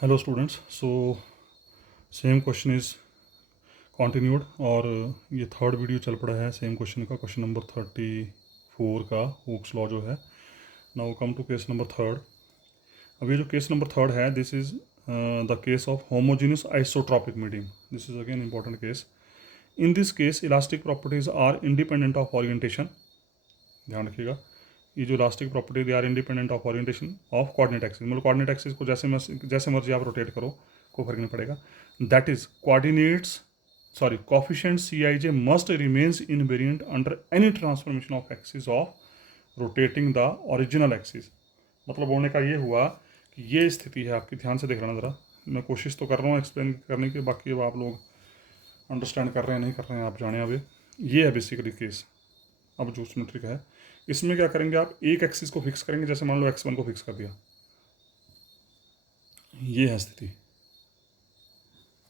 Hello students. Same question is continued और ये third video चल पड़ा है सेम क्वेश्चन का, क्वेश्चन नंबर 34 का हुक्स लॉ जो है। Now come to case number third. अब ये जो केस नंबर थर्ड है, this is the case of homogeneous isotropic medium. This is again important case. In this case elastic properties are independent of orientation. ध्यान रखिएगा, ये जो elastic property they are independent of orientation of coordinate axis. मतलब coordinate axis को जैसे मर्जी आप rotate करो, कोई फर्क नहीं पड़ेगा। That is coefficient C I J must remains invariant under any transformation of axis of rotating the original axis. मतलब बोलने का ये हुआ कि ये स्थिति है आपकी, ध्यान से देख रहा ज़रा। मैं कोशिश तो कर रहा हूँ एक्सप्लेन करने की, बाकी अब आप लोग अंडरस्टैंड कर रहे हैं नहीं कर रहे हैं आप जाने। अब ये है बेसिकली केस। अब जो सिमेट्रिक है, इसमें क्या करेंगे आप, एक एक्सिस को फिक्स करेंगे। जैसे मान लो x1 को फिक्स कर दिया, ये है स्थिति,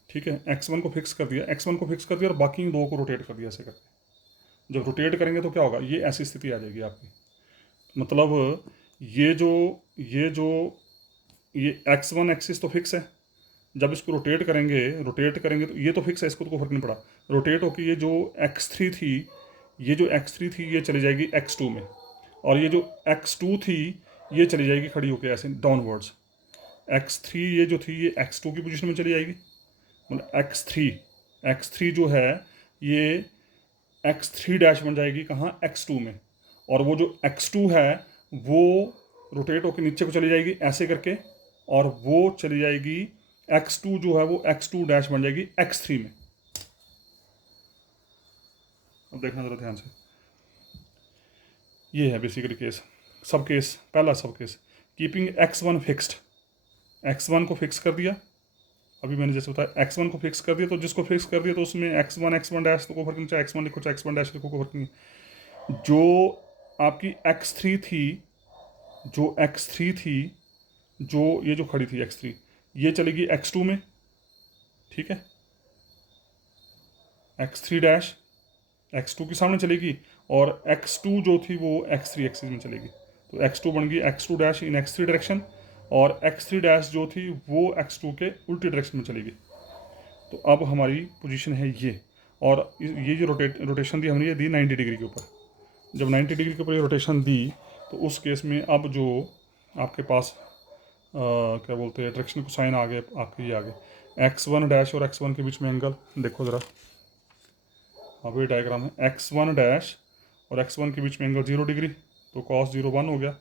ठीक है। x1 को फिक्स कर दिया, x1 को फिक्स कर दिया और बाकी दो को रोटेट कर दिया ऐसे करके। जब रोटेट करेंगे तो क्या होगा, ये ऐसी स्थिति आ जाएगी आपकी। मतलब ये x1 एक्सिस तो फिक्स है। जब इसको रोटेट करेंगे तो ये तो फिक्स है, इसको तो कोई फर्क नहीं पड़ा। रोटेट होकर ये जो x3 थी ये चली जाएगी x2 में, और ये जो x2 थी ये चली जाएगी खड़ी होकर ऐसे डाउनवर्ड्स। x3 ये जो थी ये x2 की पोजीशन में चली जाएगी। मतलब x3 जो है ये x3 डैश बन जाएगी कहाँ, x2 में। और वो जो x2 है वो रोटेट होकर नीचे को चली जाएगी ऐसे करके, और वो चली जाएगी x2 जो है वो x2 डैश बन जाएगी x3 में। अब देखना जरा ध्यान से, ये है बेसिकली केस। पहला sub case, keeping x1 fixed. x1 को फिक्स कर दिया, अभी मैंने जैसे बताया x1 को फिक्स कर दिया, तो जिसको फिक्स कर दिया तो उसमें x1 डैश तो कोई फर्क नहीं, चाहे x1 लिखो चाहे x1 डैश लिखो कोई फर्क नहीं। जो आपकी x3 थी, जो ये जो खड़ी थी x3, ये चलेगी x2 में, ठीक है। x3 डैश x2 के सामने चलेगी, और x2 जो थी वो x3 एक्सिस में चलेगी। तो x2 बन गई x2 dash in x3 direction, और x3 डैश जो थी वो x2 के उल्टी डायरेक्शन में चलेगी। तो अब हमारी पोजीशन है ये, और ये जो रोटेशन दी हमने ये दी 90 डिग्री के ऊपर। जब 90 डिग्री के ऊपर ये रोटेशन दी तो उस केस में अब जो आपके पास क्या बोलते हैं डायरेक्शन को साइन आ गए आपके, ये आ गए x1 डैश और x1 के बीच में एंगल। देखो ज़रा, अब ये डायग्राम है, x1 डैश और x1 के बीच में एंगल 0 डिग्री, तो cos 0 1 हो गया।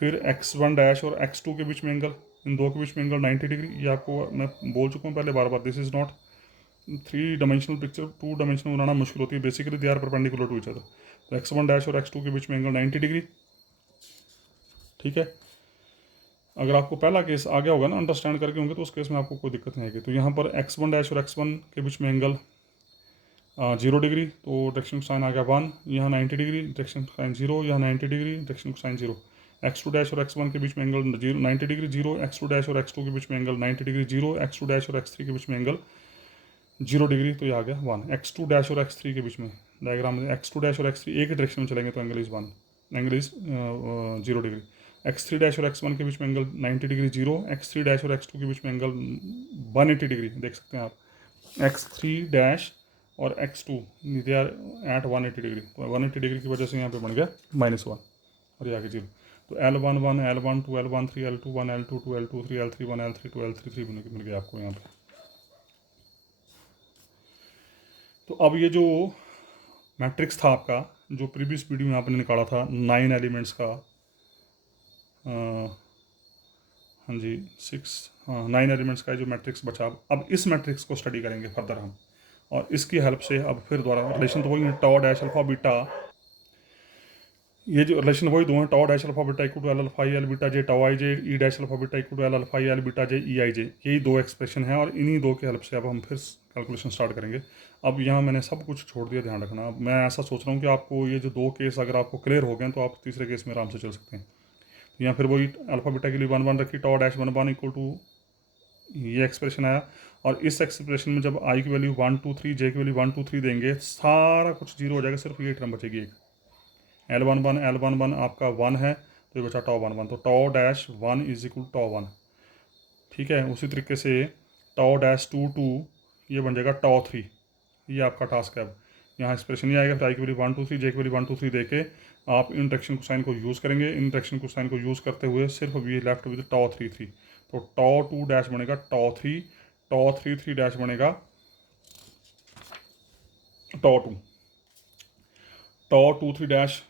फिर x1 डैश और x2 के बीच में एंगल, इन दो के बीच में एंगल 90 डिग्री। ये आपको मैं बोल चुका हूँ पहले बार बार, this is not 3 dimensional picture, 2 dimensional बनाना मुश्किल होती है। Basically they are perpendicular to each other. तो x1 डैश और x2 के बीच में एंगल 90 डिग्री, ठीक है। अगर आपको पहला केस आ गया होगा ना, अंडरस्टैंड करके होंगे, तो उस केस में आपको कोई दिक्कत नहीं आएगी। तो यहाँ पर x1 डैश और x1 के बीच में एंगल 0 डिग्री, तो डायरेक्शन साइन आ गया 1। यहाँ 90 डिग्री, डायरेक्शन साइन 0। यहाँ 90 degree, direction sign 0। x2 dash और x1 के बीच में एंगल 90 डिग्री 0, x2 डैश और x2 के बीच में एंगल 90 डिग्री 0, x2 डैश और x3 के बीच में एंगल 0 डिग्री, तो ये आ गया 1। x2 डैश और x3 के बीच में डायग्राम में x2 डैश और x3 एक ही डायरेक्शन में चलेंगे तो angle is 0 degree. x3 dash और x1 के बीच में एंगल 90 डिग्री 0, x3 डैश और x2 के बीच में एंगल 180 डिग्री, देख सकते हैं आप। x3 डैश और x2 they are eight 180 degree, तो 180 डिग्री की वजह से यहाँ पे बन गया -1 और ये आगे 0। तो L11 L12 L13 L21 L22 L23 L31 L32 L33 मिल गया आपको यहाँ पे। तो अब ये जो मैट्रिक्स था आपका, जो प्रीवियस वीडियो में आपने निकाला था 9 एलिमेंट्स का, हाँ जी 9 एलिमेंट्स का जो मैट्रिक्स बचा, अब इस मैट्रिक्स को स्टडी करेंगे फर्दर हम, और इसकी हेल्प से अब फिर दोबारा रिलेशन तो वही है, टॉ डैश अल्फा बीटा। ये जो रिलेशन वही दो हैं, tau dash alpha beta equal to L alpha L beta J tau I J, E dash alpha beta equal to L alpha L beta J E I J. यही दो expression है, और इन्हीं दो की हेल्प से अब हम फिर कैलकुलेशन स्टार्ट करेंगे। अब यहाँ मैंने सब कुछ छोड़ दिया, ध्यान रखना। अब मैं ऐसा सोच रहा हूँ कि आपको ये जो दो केस अगर आपको क्लियर हो गए तो आप तीसरे केस में आराम से चल सकते हैं। तो यहाँ फिर वही अल्फा बीटा के लिए 1 1 रखी, टॉ डैश 1 1 इक्वल टू ये एक्सप्रेशन आया। और इस एक्सप्रेशन में जब आई की वैल्यू 1 2 3, जे की वैल्यू 1 2 3 देंगे, सारा कुछ जीरो हो जाएगा, सिर्फ ये टर्म बचेगी एक। L11 आपका 1 है, तो ये बचा टॉ 1 1, तो टॉ डैश 1 इज इक्वल टॉ 1, ठीक है। उसी तरीके से टाओ डैश टू टू ये बन जाएगा टाओ थ्री। ये आपका टास्क है। अब यहाँ एक्सप्रेशन नहीं आएगा, फिर आई की वैल्यू 1 2 3 जे की वैल्यू 1 2 3 दे के आप इंट्रैक्शन कोसाइन को यूज़ करेंगे। इंट्रैक्शन कोसाइन को यूज़ करते हुए सिर्फ ये left with tau three three, तो टाओ टू डैश बनेगा tau three, tau three three dash बनेगा tau two, tau two three dash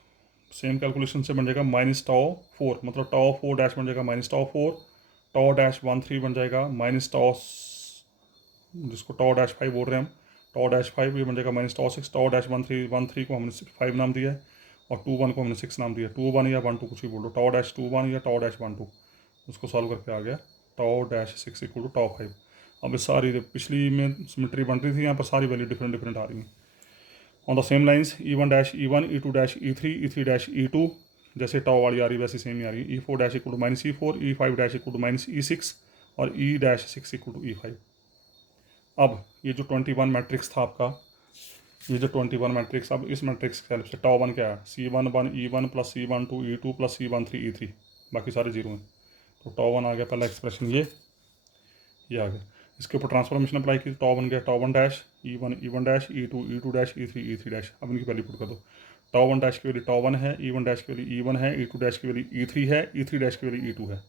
same calculation से बन जाएगा माइनस टाओ फोर, मतलब टाओ फोर डैश बन जाएगा minus tau four, tau dash one three बन जाएगा माइनस टाओ, जिसको टाओ डैश फाइव बोल रहे हैं हम, टाओ डैश फाइव ये बन जाएगा minus tau six, tau dash one three को हमने फाइव नाम दिया है और टू वन को हमने सिक्स नाम दिया है। टू वन या वन टू कुछ भी बोल दो, टाओ डैश टू वन या टाओ डैश वन टू, उसको सॉल्व करके आ गया tau dash six equal to tau five. अब सारी पिछली में सिमेट्री बन रही थी, यहाँ पर सारी वैल्यू डिफरेंट डिफरेंट आ रही हैं। On the same lines E one dash E one, E two dash E three dash E two, जैसे टाओ वाली आ रही है वैसे सेम ही आ रही है। E four dash equal to minus E four, E five dash equal to minus E six और E dash six equal to E five. अब ये जो 21 मैट्रिक्स था आपका, ये जो 21 मैट्रिक्स, अब इस मैट्रिक्स की हेल्प से टाओ वन क्या है, C one one E one plus C one two E two plus C one three E three, बाकी सारे जीरो हैं। तो टाओ वन आ गया पहला एक्सप्रेशन ये आ गया। इसके ऊपर ट्रांसफॉर्मेशन अप्लाई की, टाओ वन गया tau one dash E one dash E two dash E three dash. अब इनकी वैल्यू पुट कर दो, टाओ वन डैश की वैल्यू टाओ वन है, ई वन डैश की वैल्यू ई वन है, ई टू डैश की वैल्यू ई थ्री है, ई थ्री डैश की वैल्यू ई टू है।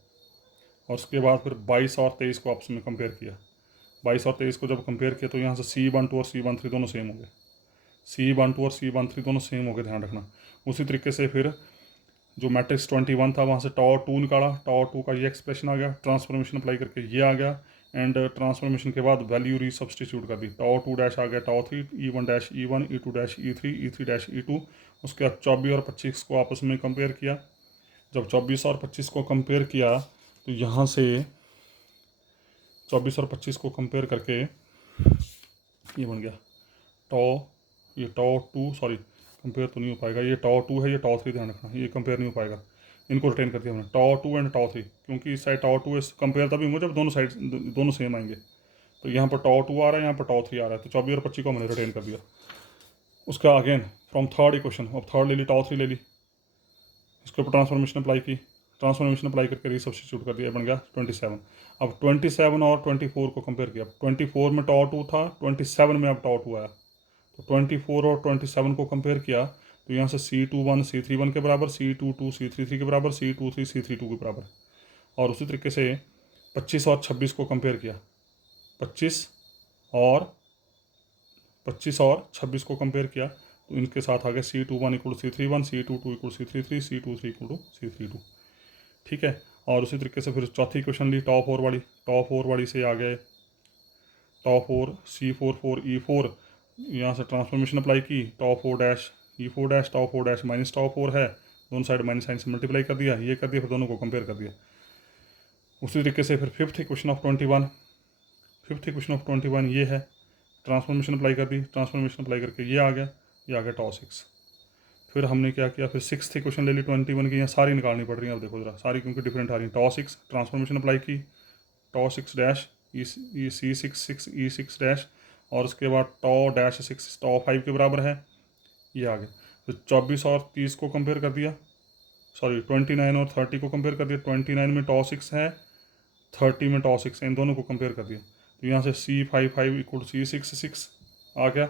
और उसके बाद फिर 22 और 23 को आपस में कंपेयर किया। 22 और 23 को जब कंपेयर किया तो यहाँ से सी वन टू और सी वन थ्री दोनों सेम हो गए, सी वन टू और सी वन थ्री दोनों सेम हो गए, ध्यान रखना। उसी तरीके से फिर जो मैट्रिक्स 21 था वहाँ से टाओ टू निकाला, टाओ टू का ये एक्सप्रेशन आ गया, ट्रांसफॉर्मेशन अप्लाई करके ये आ गया एंड ट्रांसफॉर्मेशन के बाद वैल्यू री सब्सटीट्यूट कर दी। टाओ टू डैश आ गया tau three, E one dash E one, E two dash E three dash E two. उसके बाद 24 और 25 को आपस में कंपेयर किया। जब 24 और 25 को कंपेयर किया तो यहाँ से 24 और 25 को कंपेयर करके ये बन गया टाओ, ये टाओ टू, सॉरी कंपेयर तो नहीं हो पाएगा, ये टाओ टू है, ये टाओ थ्री, ध्यान रखना ये कंपेयर नहीं हो पाएगा। इनको रिटेन कर दिया हमने tau two and tau three, क्योंकि इस साइड टाओ टू कंपेयर तभी होंगे जब दोनों साइड दोनों सेम आएंगे। तो यहाँ पर टाओ टू आ रहा है, यहाँ पर टाओ थ्री आ रहा है, तो 24 और 25 को हमने रिटेन कर दिया। उसका अगेन फ्रॉम थर्ड इक्वेशन, अब थर्ड ले ली, टाओ थ्री ले ली, इसके ऊपर ट्रांसफॉर्मेशन अप्लाई की, ट्रांसफॉर्मेशन अप्लाई करके रीसब्स्टिट्यूट कर दिया, बन गया 27। अब 27 और 24 को कंपेयर किया, 24 में टाओ टू था, 27 में अब टाओ टू आया, तो 24 और 27 को कंपेयर किया तो यहाँ से C21 C31 के बराबर, C22 C33 के बराबर, C23 C32 के बराबर। और उसी तरीके से 25 और 26 को कंपेयर किया, 25 और 26 को कंपेयर किया तो इनके साथ आ गया C21 equal to C31, C22 equal to C33, C23 equal to C32। ठीक है। और उसी तरीके से फिर चौथी क्वेश्चन ली टॉप फोर वाली से आ गए टॉप फोर C4 यहाँ से ट्रांसफॉर्मेशन अप्लाई की, top four dash top four dash minus top four है, दोनों साइड माइनस साइन से मल्टीप्लाई कर दिया, ये कर दिया, फिर दोनों को कंपेयर कर दिया। उसी तरीके से फिर फिफ्थ इक्वेशन ऑफ 21 ये है, ट्रांसफॉर्मेशन अप्लाई कर दी, ट्रांसफॉर्मेशन अप्लाई करके ये आ गया टॉ सिक्स। फिर हमने क्या किया, फिर सिक्स्थ क्वेश्चन ले ली 21 की, यहाँ सारी निकालनी पड़ रही है, अब देखो जरा सारी क्योंकि डिफरेंट आ रही है। टॉ सिक्स ट्रांसफॉर्मेशन अप्लाई की, tau six dash E C six E six dash, और उसके बाद tau dash six tau five के बराबर है, ये आ गया। तो 24 और 30 को कंपेयर कर दिया, सॉरी 29 और 30 को कंपेयर कर दिया, 29 में टॉ सिक्स है, 30 में टॉ सिक्स है, इन दोनों को कंपेयर कर दिया। तो यहाँ से C5 इक्वल टू C6 आ गया।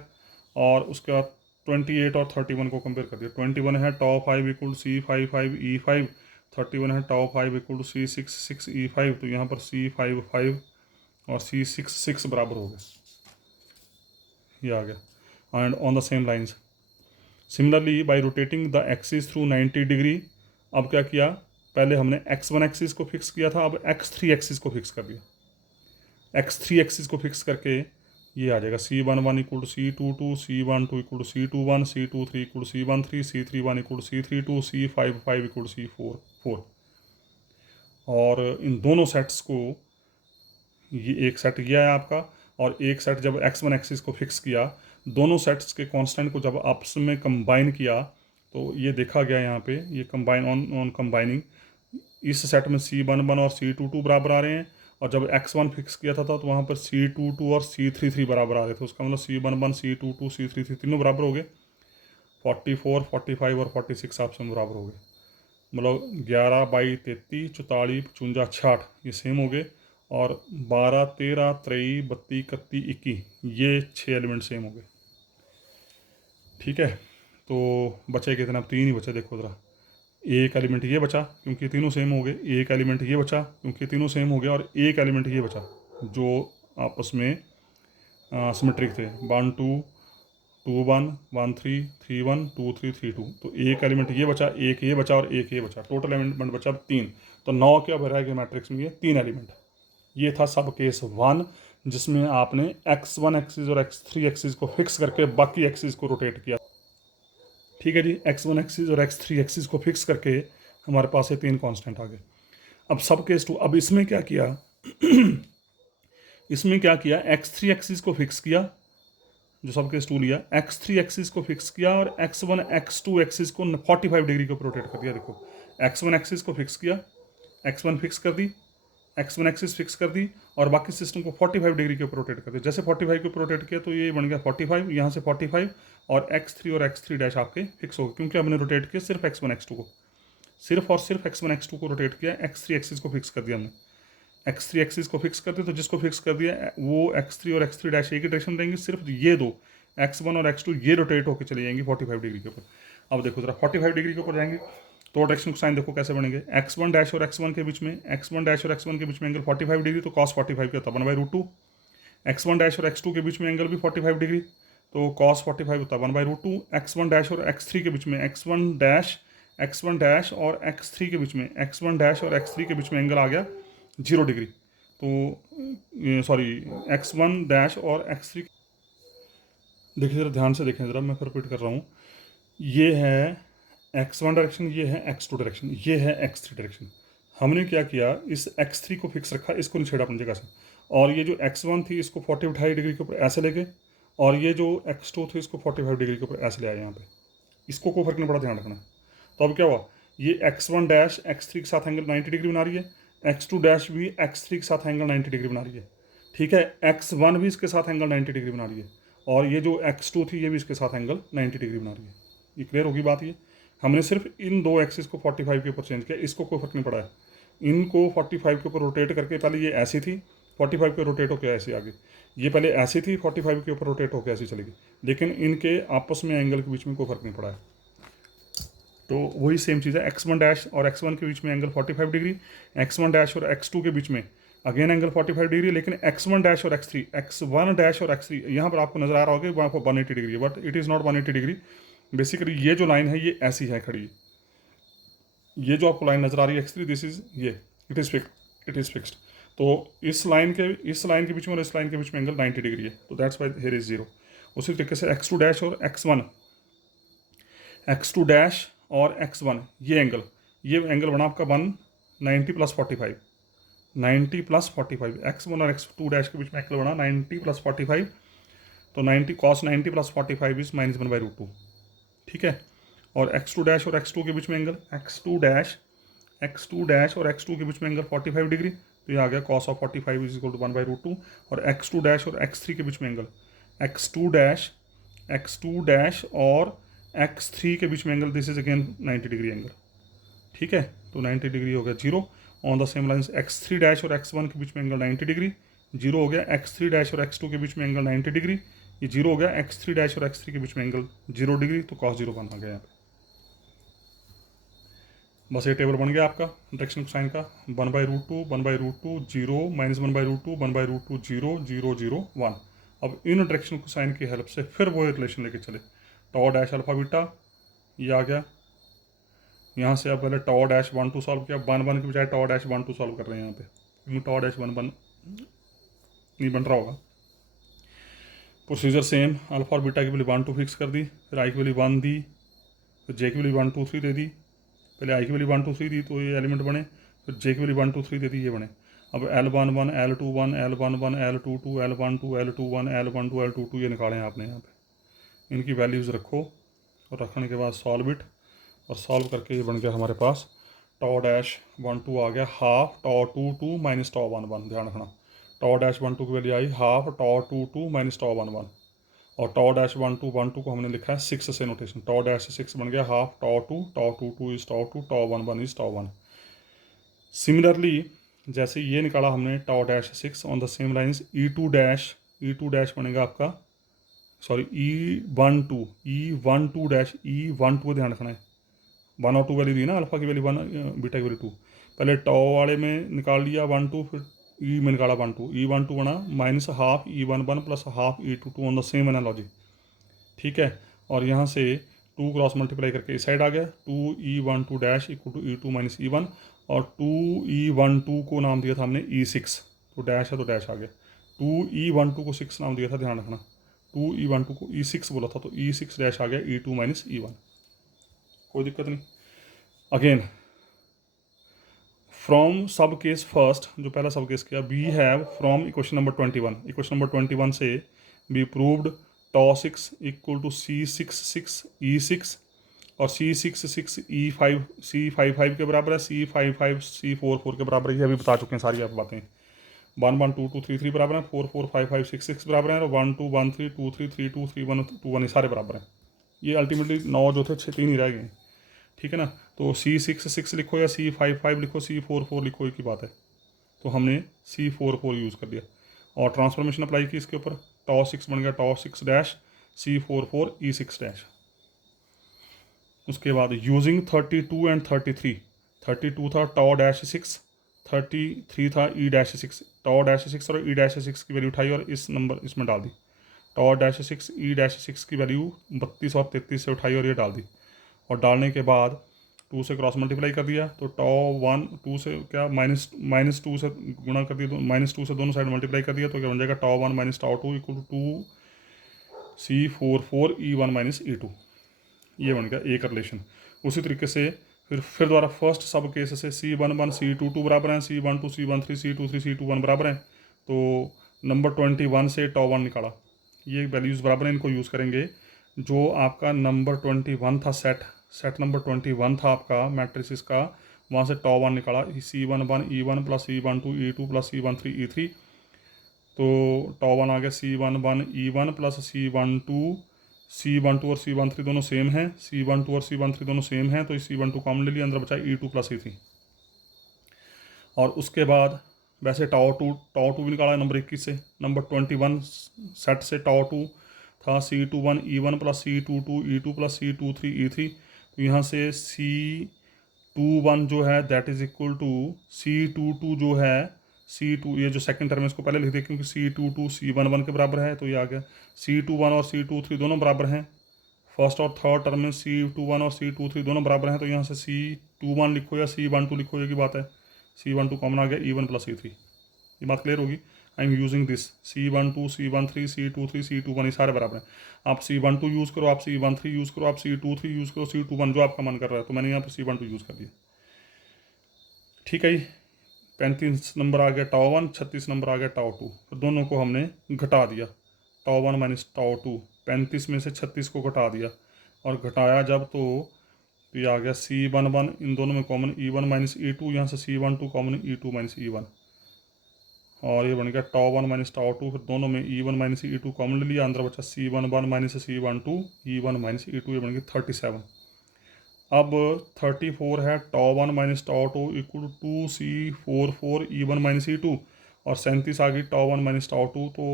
और उसके बाद 28 और 31 को कंपेयर कर दिया, 21 है टॉ five equal to C5 E5, 31 है टॉ five equal to C6 E5, तो यहाँ पर C5 और C6 बराबर हो गए, ये आ गया। And on the same lines similarly bye rotating the axis through 90 degree, अब क्या किया, पहले हमने x1 एक्सिस को फिक्स किया था, अब x3 एक्सिस को फिक्स कर दिया। x3 एक्सिस को फिक्स करके ये आ जाएगा C11 equal to C22, C12 equal to C21, C23 equal to C13, C31 equal to C32, C55 equal to C4। और इन दोनों सेट्स को, ये एक सेट ये है आपका, और एक सेट जब x1 एक्सिस को फिक्स किया, दोनों सेट्स के कांस्टेंट को जब आपस में कंबाइन किया तो ये देखा गया यहाँ पे, ये कंबाइन ऑन कंबाइनिंग, इस सेट में C11 और C22 बराबर आ रहे हैं, और जब x1 फिक्स किया था तो वहाँ पर C22 और C33 बराबर आ रहे थे, उसका मतलब C11 C22 C33 तीनों बराबर हो गए, 44 45 और 46 आपस में बराबर हो गए, मतलब 11 22 33 44 55 66 ये सेम हो गए। और 12, 13, 23, 32, 31, 21 ये 6 एलिमेंट सेम हो गए। ठीक है, तो बचे कितना? अब 3 ही बचे। देखो ज़रा, एक एलिमेंट ये बचा क्योंकि तीनों सेम हो गए, एक एलिमेंट ये बचा क्योंकि तीनों सेम हो गया, और एक एलिमेंट ये बचा जो आपस में सिमेट्रिक थे। 1 2 2 1 1 3 3 1 2 3 3 2। तो एक एलिमेंट ये बचा, एक ये बचा और एक ये बचा, टोटल एलिमेंट बचा 3। तो 9 क्या भरा है मैट्रिक्स में? ये 3 एलिमेंट। ये था सब केस 1, जिसमें आपने x1 एक्सिस और x3 एक्सिस को फिक्स करके बाकी एक्सिस को रोटेट किया। ठीक है जी, x1 एक्सिस और x3 एक्सिस को फिक्स करके हमारे पास ये 3 कांस्टेंट आ गए। अब सब केस 2, अब इसमें क्या किया इसमें क्या किया, x3 एक्सिस को फिक्स किया, जो सब केस 2 लिया, x3 एक्सिस को फिक्स किया और x1 x2 एक्सिस को 45 डिग्री को रोटेट कर दिया। देखो, x1 एक्सिस को फिक्स किया, x1 फिक्स कर दी, x1 एक्सिस फिक्स कर दी, और बाकी सिस्टम को 45 डिग्री के ऊपर रोटेट कर दिया। जैसे 45 के ऊपर रोटेट किया तो ये बन गया 45, यहाँ से 45, और x3 और x3 डैश आपके फिक्स हो गए, क्योंकि हमने रोटेट किया सिर्फ x1 x2 को, सिर्फ और सिर्फ x1 x2 को रोटेट किया। x3 एक्सिस को फिक्स कर दिया हमने, x3 एक्सिस को फिक्स कर दिया, तो जिसको फिक्स कर दिया वो x3 और x3 डैश एक ही डायरेक्शन देंगे, सिर्फ ये दो x1 और x2 ये रोटेट होकर चले जाएंगे 45 डिग्री के ऊपर। अब देखो जरा, 45 डिग्री के ऊपर जाएंगे तो डायरेक्शन को साइन देखो कैसे बनेंगे, x1 डैश और x1 के बीच में, x1 डैश और x1 के बीच में एंगल 45 डिग्री, तो cos 45 क्या होता है 1/√2। x1 डैश और x2 के बीच में एंगल भी 45 डिग्री, तो cos 45 होता है 1/√2। x1 डैश और x3 के बीच में, x1 डैश और x3 के बीच में, x1 डैश और x3 के बीच में एंगल आ गया 0 डिग्री। तो सॉरी, x1 डैश और x3, देखिए ज़रा ध्यान से देखें ज़रा, मैं फिर रिपीट कर रहा हूँ। ये है x1 डायरेक्शन, ये है x2 डायरेक्शन, ये है x3 डायरेक्शन। हमने क्या किया, इस x3 को फिक्स रखा, इसको नहीं छेड़ा अपनी जगह से, और ये जो x1 थी इसको 45 डिग्री के ऊपर ऐसे ले गए, और ये जो x2 थी इसको 45 डिग्री के ऊपर ऐसे ले आए यहाँ पे। इसको कोई फर्क नहीं पड़ा, ध्यान रखना। तो अब क्या हुआ, ये x1 डैश x3 के साथ एंगल 90 डिग्री बना रही है, x2 डैश भी x3 के साथ एंगल 90 डिग्री बना रही है। ठीक है, x1 भी इसके साथ एंगल 90 डिग्री बना रही है, और ये जो x2 थी ये भी इसके साथ एंगल 90 डिग्री बना रही है। ये क्लियर होगी बात? ये हमने सिर्फ इन दो एक्सिस को 45 के ऊपर चेंज किया, इसको कोई फर्क नहीं पड़ा है। इनको 45 के ऊपर रोटेट करके, पहले ये ऐसी थी 45 के रोटेट होकर ऐसी आ गई, ये पहले ऐसी थी 45 के ऊपर रोटेट होकर ऐसी चलेगी, लेकिन इनके आपस में एंगल के बीच में कोई फर्क नहीं पड़ा है। तो वही सेम चीज़ है, x1 डैश और x1 के बीच में एंगल 45 डिग्री, x1 डैश और x2 के बीच में अगेन एंगल 45 डिग्री, लेकिन x1 डैश और x1 डैश और x3 यहाँ पर आपको नजर आ रहा होगा वहाँ पर 180 degree, but it is not 180 degree. Basically ये जो लाइन है ये ऐसी है खड़ी, ये जो आपको लाइन नजर आ रही है x3, दिस इज ये, इट इज़ फिक्स्ड। तो इस लाइन के बीच में और इस लाइन के बीच में एंगल 90 डिग्री है, तो दैट्स वाई हियर इज 0। उसी तरीके से x2 डैश और x2 डैश और x1 ये एंगल बना आपका 90 + 45, 90 + 45, x1 और x2 डैश के बीच में एंगल बना 90 + 45, तो 90 cos 90 + 45 इज -1/√2। ठीक है, और x2 डैश और x2 के बीच में एंगल, x2 डैश और x2 के बीच में एंगल 45 डिग्री, तो ये आ गया cos of 45 is equal to 1/√2। और x2 डैश और x3 के बीच में एंगल, x2 डैश और x3 के बीच में angle, this is again 90 degree angle. ठीक है, तो 90 डिग्री हो गया 0। On the same lines x3 dash और x1 के बीच में एंगल 90 डिग्री, 0 हो गया। x3 डैश और x2 के बीच में एंगल 90 डिग्री, ये 0 हो गया। x3 डैश और x3 के बीच में एंगल 0 डिग्री, तो cos 0 बन आ गया यहाँ पे। बस ये टेबल बन गया आपका डायरेक्शन साइन का, 1/√2 1/√2 0 -1/√2 1/√2 0 0 0 1। अब इन डायरेक्शन को साइन की हेल्प से फिर वो रिलेशन लेके चले, टॉ डैश अल्फा बीटा ये आ गया। यहाँ से अब पहले टॉ डैश 1 2 सॉल्व किया, 1 1 के बजाय टॉ डैश 1 2 सॉल्व कर रहे हैं यहाँ पे, क्योंकि टॉ डैश 1 1 नहीं बन रहा होगा। प्रोसीजर सेम, अल्फा और बीटा की वैल्यू 1 2 फिक्स कर दी, फिर आई की वैल्यू 1 दी, फिर जे की वैल्यू 1 2 3 दे दी। पहले आई की वैल्यू 1 2 3 दी तो ये एलिमेंट बने, फिर जे की वैल्यू 1 2 3 दे दी, ये बने। अब L11 L21 L11 L22 L12 L21 L12 L22 ये निकालें आपने यहाँ पे, इनकी वैल्यूज़ रखो, और रखने के बाद सॉल्व इट, और सॉल्व करके ये बन गया हमारे पास टॉ डैश 1 2 आ गया हाफ टॉ 2 2 माइनस टॉ 1 1। ध्यान रखना, टॉ डैश 1 2 की वैल्यू आई हाफ टॉ 2 2 माइनस टॉ 1 1, और टॉ डैश 1 2 को हमने लिखा है 6 से नोटेशन, टॉ डैश 6 बन गया half tau 2 is tau 2 tau 1 1 is tau 1। Similarly जैसे ये निकाला हमने tau dash 6 on the same lines E two dash बनेगा आपका, sorry E one two dash E one two, ध्यान रखना है 1 और 2 वैल्यू दी ना, अल्फा की वैल्यू 1, बीटा की वैल्यू 2। पहले टाउ वाले में निकाल लिया 1 2, फिर ई में निकाला 1 2, ई 1 2 बना minus half E 1 1 plus half E 2 2 on the same analogy, ठीक है। और यहाँ से 2 क्रॉस मल्टीप्लाई करके इस साइड आ गया, 2e12 dash equal to E 2 minus E 1, और 2e12 को नाम दिया था हमने e6, तो डैश है तो डैश आ गया। 2e12 को 6 नाम दिया था, ध्यान रखना, 2e12 को e6 बोला था, तो e6 डैश आ गया e2 माइनस ई 1, कोई दिक्कत नहीं। Again from sub case first, जो पहला सब केस किया, we have from equation number 21, equation number 21 से be proved tau 6 equal to C6 E6 और C6 E5 C5 के बराबर है, C5 C4 के बराबर है, ये अभी बता चुके हैं सारी आप बातें। 1 1 2 2 3 3 बराबर हैं, 4 4 5 5 6 6 बराबर हैं, और 1 2 1 3 2 3 3 2 3 1 2 1, ये सारे बराबर हैं। ये अल्टीमेटली 9 जो थे 6 3 ही रह गए, ठीक है ना। तो C6 लिखो या C5 लिखो, C4 लिखो, एक ही बात है। तो हमने C4 यूज़ कर दिया और ट्रांसफॉर्मेशन अप्लाई की इसके ऊपर, टॉ 6 बन गया टॉ 6 डैश C4 E6 डैश। उसके बाद यूजिंग 32 एंड 33, 32 था टॉ डैश 6, 33 था ई डैश 6, टॉ डैश 6 और ई डैश 6 की वैल्यू उठाई और इस नंबर इसमें डाल दी, टॉ डैश 6 ई डैश 6 की वैल्यू 32 और 33 से उठाई और ये डाल दी, और डालने के बाद 2 से क्रॉस मल्टीप्लाई कर दिया, तो टॉ 1 2 से क्या माइनस 2 से गुणा कर दिया, तो -2 से दोनों साइड मल्टीप्लाई कर दिया, तो क्या बन जाएगा tau 1 minus tau 2 equal to C4 E1 minus E2, ये बन गया एक रिलेशन। उसी तरीके से फिर दोबारा फर्स्ट सब केस से C11 C22 बराबर हैं, C12 C13 C23 C21 बराबर हैं, तो नंबर 21 से टॉ 1 निकाला, ये वैल्यूज़ बराबर हैं, इनको यूज़ करेंगे। जो आपका नंबर 21 था, सेट नंबर 21 था आपका मैट्रिक्स का, वहाँ से टॉ 1 निकाला, C11 E1 plus E12 E2 plus C13 E3, तो टॉ 1 आ गया C11 E1 प्लस C12 और C13 दोनों सेम हैं, C12 और C13 दोनों सेम हैं, तो C12 कॉमन ले लिया, अंदर बचा E2 प्लस E3। और उसके बाद वैसे टॉ 2 भी निकाला नंबर 21 से, नंबर 21 सेट से टॉ 2 था C21 E1 plus C22 E2 plus C23 E3, तो यहाँ से C21 जो है that is equal to C22 जो है C2, ये जो सेकंड टर्म है इसको पहले लिख दे, क्योंकि C22 C11 के बराबर है, तो ये आ गया C21 और C23 दोनों बराबर हैं, फर्स्ट और थर्ड टर्म में C21 और C23 दोनों बराबर हैं, तो यहाँ से C21 लिखो या C12 लिखो, ये की बात है, C12 कॉमन आ गया E1 प्लस E3, ये बात क्लियर होगी। I am using this C12 C13 C23 C21, ये सारे बराबर हैं, आप C12 यूज़ करो, आप C13 यूज़ करो, आप C23 यूज़ करो, C21 जो आपका मन कर रहा है, तो मैंने यहाँ पर C12 यूज़ कर दिया, ठीक है। 35 नंबर आ गया टॉ 1, 36 नंबर आ गया टॉ 2, फिर दोनों को हमने घटा दिया, टॉ 1 माइनस टॉ 2, 35 में से 36 को घटा दिया, और घटाया जब तो ये आ गया C11, इन दोनों में कॉमन E1 माइनस E2, यहाँ से C12 common E2 minus E1, और ये बन गया टॉ 1 माइनस टॉ 2, फिर दोनों में E1 माइनस E2 कॉमन ले लिया, अंदर बचा C11 minus C12 E1 minus E2, ये बन गया 37। अब 34 है tau 1 minus tau 2 equal to C4 E1 minus E2, और 37 आ गई टॉ 1 माइनस टॉ 2, तो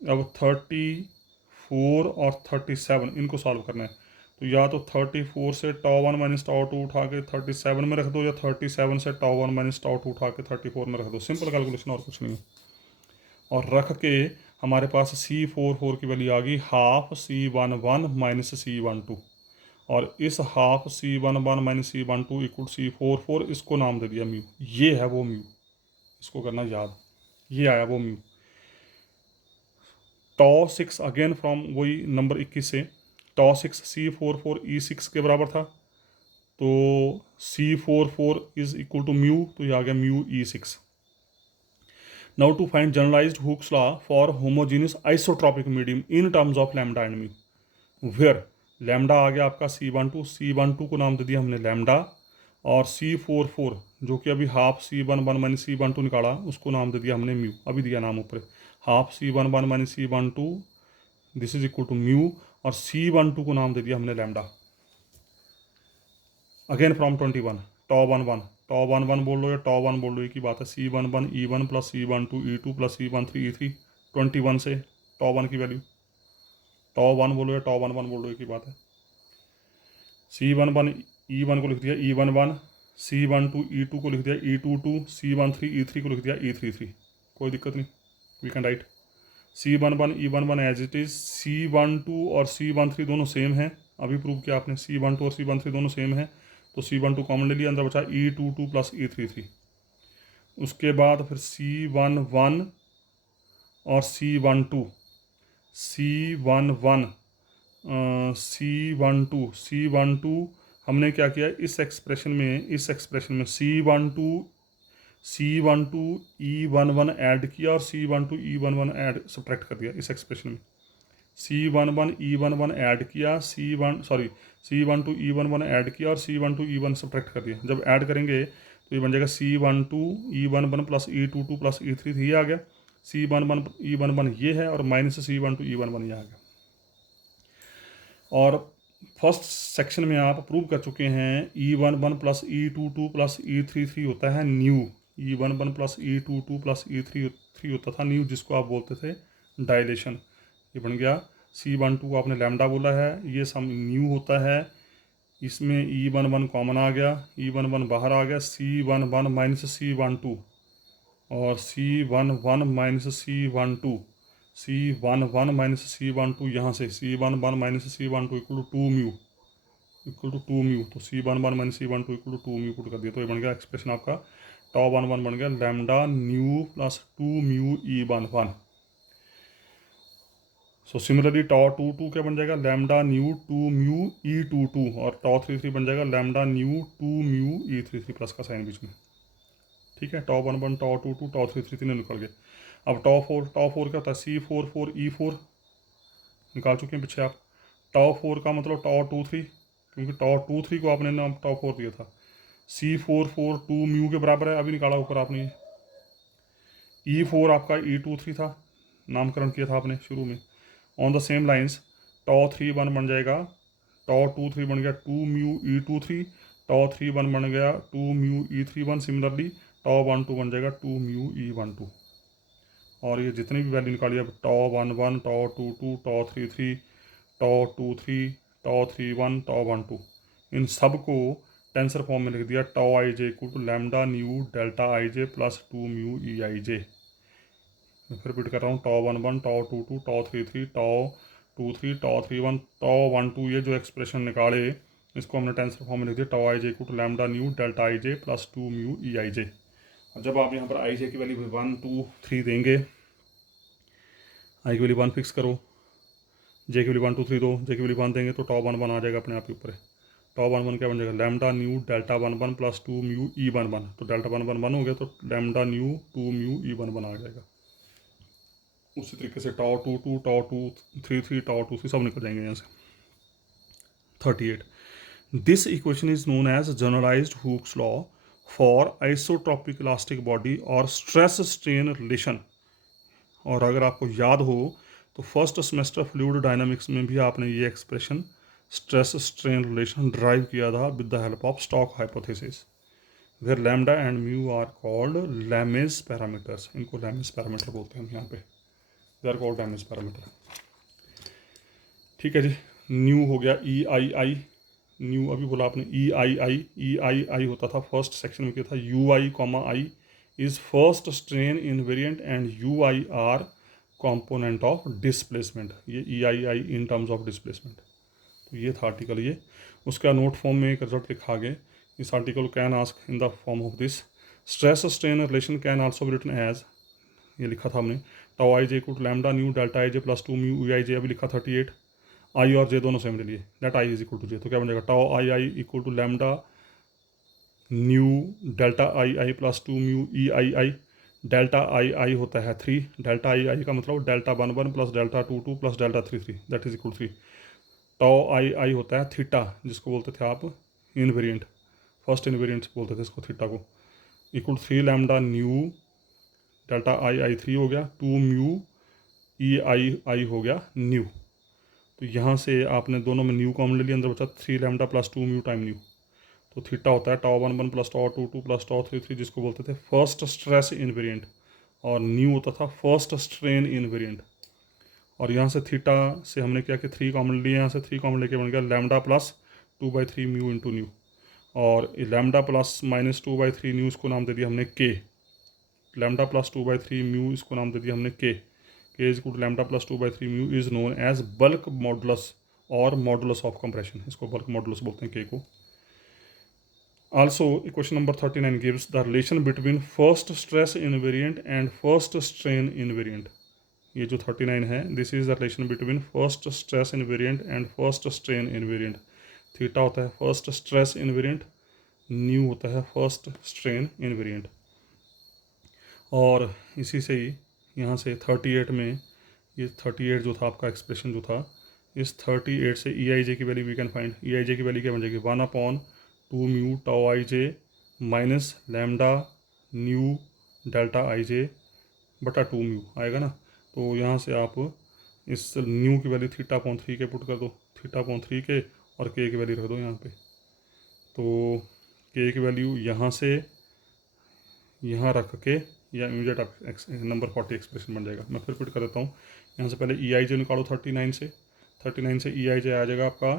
अब 34 और 37 इनको सॉल्व करना है, तो या तो 34 से टॉ 1 माइनस टॉ 2 उठा के 37 में रख दो, या 37 से टॉ 1 माइनस टॉ 2 उठा के 34 में रख दो, सिंपल कैलकुलेशन और कुछ नहीं है। और रख के हमारे पास C4 की वैल्यू आ गई हाफ C11 माइनस C12, और इस half C11 minus C12 equal C4, इसको नाम दे दिया म्यू, ये है वो म्यू, इसको करना याद, ये आया वो म्यू। टॉ 6 अगेन फ्रॉम वही नंबर 21 से, टॉ 6 C4 E6 के बराबर था, तो C4 is equal to mu, तो ये आ गया mu E6। Now to find generalized Hooke's law for homogeneous isotropic medium in terms of lambda and mu, where lambda आ गया आपका C12 को नाम दे दिया हमने लैम्डा, और C4 जो कि अभी हाफ C11 माइनस C12 निकाला, उसको नाम दे दिया हमने म्यू, अभी दिया नाम ऊपर, half C11 minus C12 this is equal to mu, और C12 को नाम दे दिया हमने lambda. Again from 21 tau 11 tau one one बोल लो या टॉ वन बोल लो, एक ही बात है। C11 E1 plus C12 E2 plus C13 E3 21 से टॉ वन की वैल्यू, टॉ वन बोलो या टॉ वन वन बोल लो, एक ही बात है। C11 E1 को लिख दिया E11, C12 E2 को लिख दिया E22, C13 E3 को लिख दिया E33, कोई दिक्कत नहीं, we can write. C11 E11 as it is, C12 और C13 दोनों सेम हैं, अभी प्रूव किया आपने, C12 और C13 दोनों सेम हैं, तो C12 कॉमन ले लिया, अंदर बचा E22 प्लस E33। उसके बाद फिर C11 और C12, C12 हमने क्या किया इस एक्सप्रेशन में C12 E11 ऐड किया और C12 E11 ऐड सब्ट्रैक्ट कर दिया इस एक्सप्रेशन में। C11 E11 ऐड किया, C12 E11 ऐड किया और C12 E1 सब्ट्रैक्ट कर दिया। जब ऐड करेंगे तो ये बन जाएगा C12 E11 plus E22 plus E33, ये आ गया। C11 E11 ये है और माइनस C12 E11 ये आ गया। और फर्स्ट सेक्शन में आप प्रूव कर चुके हैं E11 plus E22 plus E33 होता है new, E11 plus E22 plus E33 होता था न्यू, जिसको आप बोलते थे डायलेशन। ये बन गया C12 आपने लैम्डा बोला है, ये सम न्यू होता है, इसमें E11 कॉमन आ गया, E11 बाहर आ गया, C11 माइनस C12 और C11 minus C11 minus C12 यहाँ से C11 minus C12 equal to mu, तो C11 minus C12 equal to mu put कर दिया, तो ये बन गया एक्सप्रेशन आपका टॉ 11 बन गया lambda nu plus 2 mu E11। So similarly tau 22 क्या बन जाएगा, लैम्डा न्यू 2 म्यू E22 और टॉ 33 बन जाएगा lambda new 2 mu E33 plus का साइन बीच में, ठीक है। टॉ 11 टॉ 22 टॉ 33 तीनों निकल गए। अब टॉ 4 क्या होता है, C44 E4 निकाल चुके हैं पीछे आप। टॉ 4 का मतलब टॉ 23, क्योंकि टॉ 23 को आपने नाम टॉ 4 दिया था। C44 2 म्यू के बराबर है, अभी निकाला ऊपर आपने। E4 आपका E23 था, नामकरण किया था आपने शुरू में। ऑन द सेम लाइन्स टॉ 31 बन जाएगा, टॉ 23 बन गया 2 म्यू E23, टॉ 31 बन गया 2 म्यू E31। सिमिलरली टॉ 12 बन जाएगा 2 म्यू E12। और ये जितनी भी वैल्यू निकाली, अब टॉ 11 टॉ 22 टॉ 33 टॉ 23 टॉ 31 टॉ 12, इन सब को टेंसर फॉर्म में लिख दिया, tau I J equal to lambda nu delta I J plus 2 mu E I J. फिर रिपीट कर रहा हूँ, टॉ 11 टॉ 22 टॉ 33 टॉ 23 टॉ 31 टॉ 12, ये जो एक्सप्रेशन निकाले इसको हमने टेंसर फॉर्म में लिख दिया, tau I J equal to lambda nu delta I J plus 2 mu E I J. और जब आप यहाँ पर आई जे की वैल्यू 1 2 3 देंगे, आई की वैल्यू 1 फिक्स करो, जे की वैल्यू 1 2 3 दो, जे की वैल्यू 1 देंगे तो टॉ 11 आ जाएगा अपने आप के ऊपर। टॉ 11 क्या बन जाएगा, lambda nu delta 11 plus 2 mu E11, तो डेल्टा 11 1 हो गया, तो लैम्डा न्यू 2 म्यू E11 आ जाएगा। उसी तरीके से टॉ 22 टॉ 23 टॉ 23 सब निकल जाएंगे यहाँ से। 38, this equation is known as generalised Hooke's law for isotropic elastic body और स्ट्रेस स्ट्रेन रिलेशन। और अगर आपको याद हो तो फर्स्ट सेमेस्टर फ्लूइड डायनामिक्स में भी आपने ये expression stress strain relation derive किया था with the help of Stokes hypothesis, where lambda and mu are called Lame's parameters. इनको लैमिस पैरामीटर बोलते हैं हम यहाँ पे, they are called Lame's parameter, ठीक है जी। न्यू हो गया E I, न्यू अभी बोला आपने E I होता था फर्स्ट सेक्शन में, क्या था UI, I is first strain invariant and UI are component of displacement, ये EI in terms of displacement. तो ये था आर्टिकल, ये उसका नोट फॉर्म में एक रिजल्ट लिखा गया। इस article can ask in the form of this, stress strain relation can also be written as, ये लिखा था हमने, tau I J equal to lambda nu delta I J plus 2 mu E I J, अभी लिखा 38, आई और जे दोनों same ले लिए, डेट I is equal to J, तो क्या बन जाएगा, tau I equal to lambda nu delta I plus 2 mu E I, delta I होता है 3, डेल्टा आई का मतलब delta 11 plus delta 22 plus delta 33, that is equal 3। Tau I होता है थीटा, जिसको बोलते थे आप इनवेरिएंट, फर्स्ट इनवेरिएंट बोलते थे इसको थीटा को, इक्वल 3 लैम्डा न्यू डेल्टा आई 3 हो गया, 2 म्यू ई आई हो गया न्यू। तो यहाँ से आपने दोनों में न्यू कॉमन ले लिया, अंदर बचा 3 lambda plus 2 mu time new, तो थीटा होता है τ11 प्लस τ22 प्लस τ33, जिसको बोलते थे फर्स्ट स्ट्रेस इनवेरिएंट, और न्यू होता था फर्स्ट स्ट्रेन इनवेरिएंट। और यहाँ से थीटा से हमने क्या कि 3 कॉमन लिए, यहाँ से 3 कॉमन लेके बन गया lambda plus 2/3 mu into new, और लैम्डा प्लस माइनस 2/3 न्यू, इसको नाम दे दिया हमने के। लैम्डा प्लस 2/3 म्यू, इसको नाम दे दिया हमने K is equal to lambda plus 2/3 mu is known as bulk modulus और मॉडुलस ऑफ कंप्रेशन, इसको बल्क मॉडुलस बोलते हैं के को। Also, equation number 39 gives the relation between first stress invariant and first strain invariant. ये जो 39 है, this is the relation between first stress invariant and first strain invariant. Theta होता है फर्स्ट स्ट्रेस इनवेरिएंट, न्यू होता है first strain invariant. और इसी से ही यहाँ से 38 में, ये 38 जो था आपका एक्सप्रेशन जो था, इस 38 से ई आई जे की value we can find. E I J की वैल्यू क्या बन जाएगी, 1/2 mu tau I J minus lambda nu delta I J बटा 2 म्यू आएगा ना। तो यहाँ से आप इस न्यू की वैल्यू θ/3 के पुट कर दो, θ/3 के, और के की वैल्यू रख दो यहाँ पे। तो के की वैल्यू यहाँ से यहाँ रख के या इमीडिएट नंबर 40 एक्सप्रेशन बन जाएगा। मैं फिर पुट कर देता हूँ। यहाँ से पहले ई आई जे निकालो 39 से, 39 से ई आई जे आ जाएगा आपका,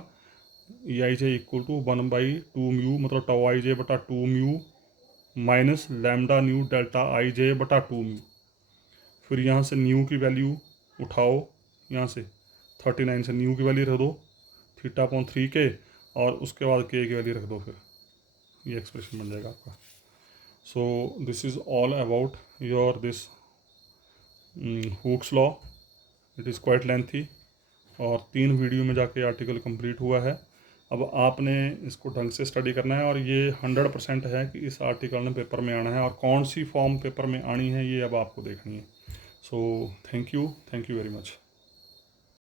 E I J equal to 1/2 mu, मतलब टाउ आई जे बटा 2 mu minus lambda nu delta I J बटा 2 म्यू। फिर यहाँ से न्यू की वैल्यू उठाओ, यहाँ से 39 से न्यू की वैल्यू रख दो θ/3 के, और उसके बाद के की वैल्यू रख दो, फिर ये एक्सप्रेशन बन जाएगा आपका। So this is all about your this Hooke's law. It is quite lengthy, और 3 वीडियो में जाके आर्टिकल कंप्लीट हुआ है। अब आपने इसको ढंग से स्टडी करना है, और ये 100% है कि इस आर्टिकल ने पेपर में आना है, और कौन सी फॉर्म पेपर में आनी है ये अब आपको देखनी है। So thank you very much.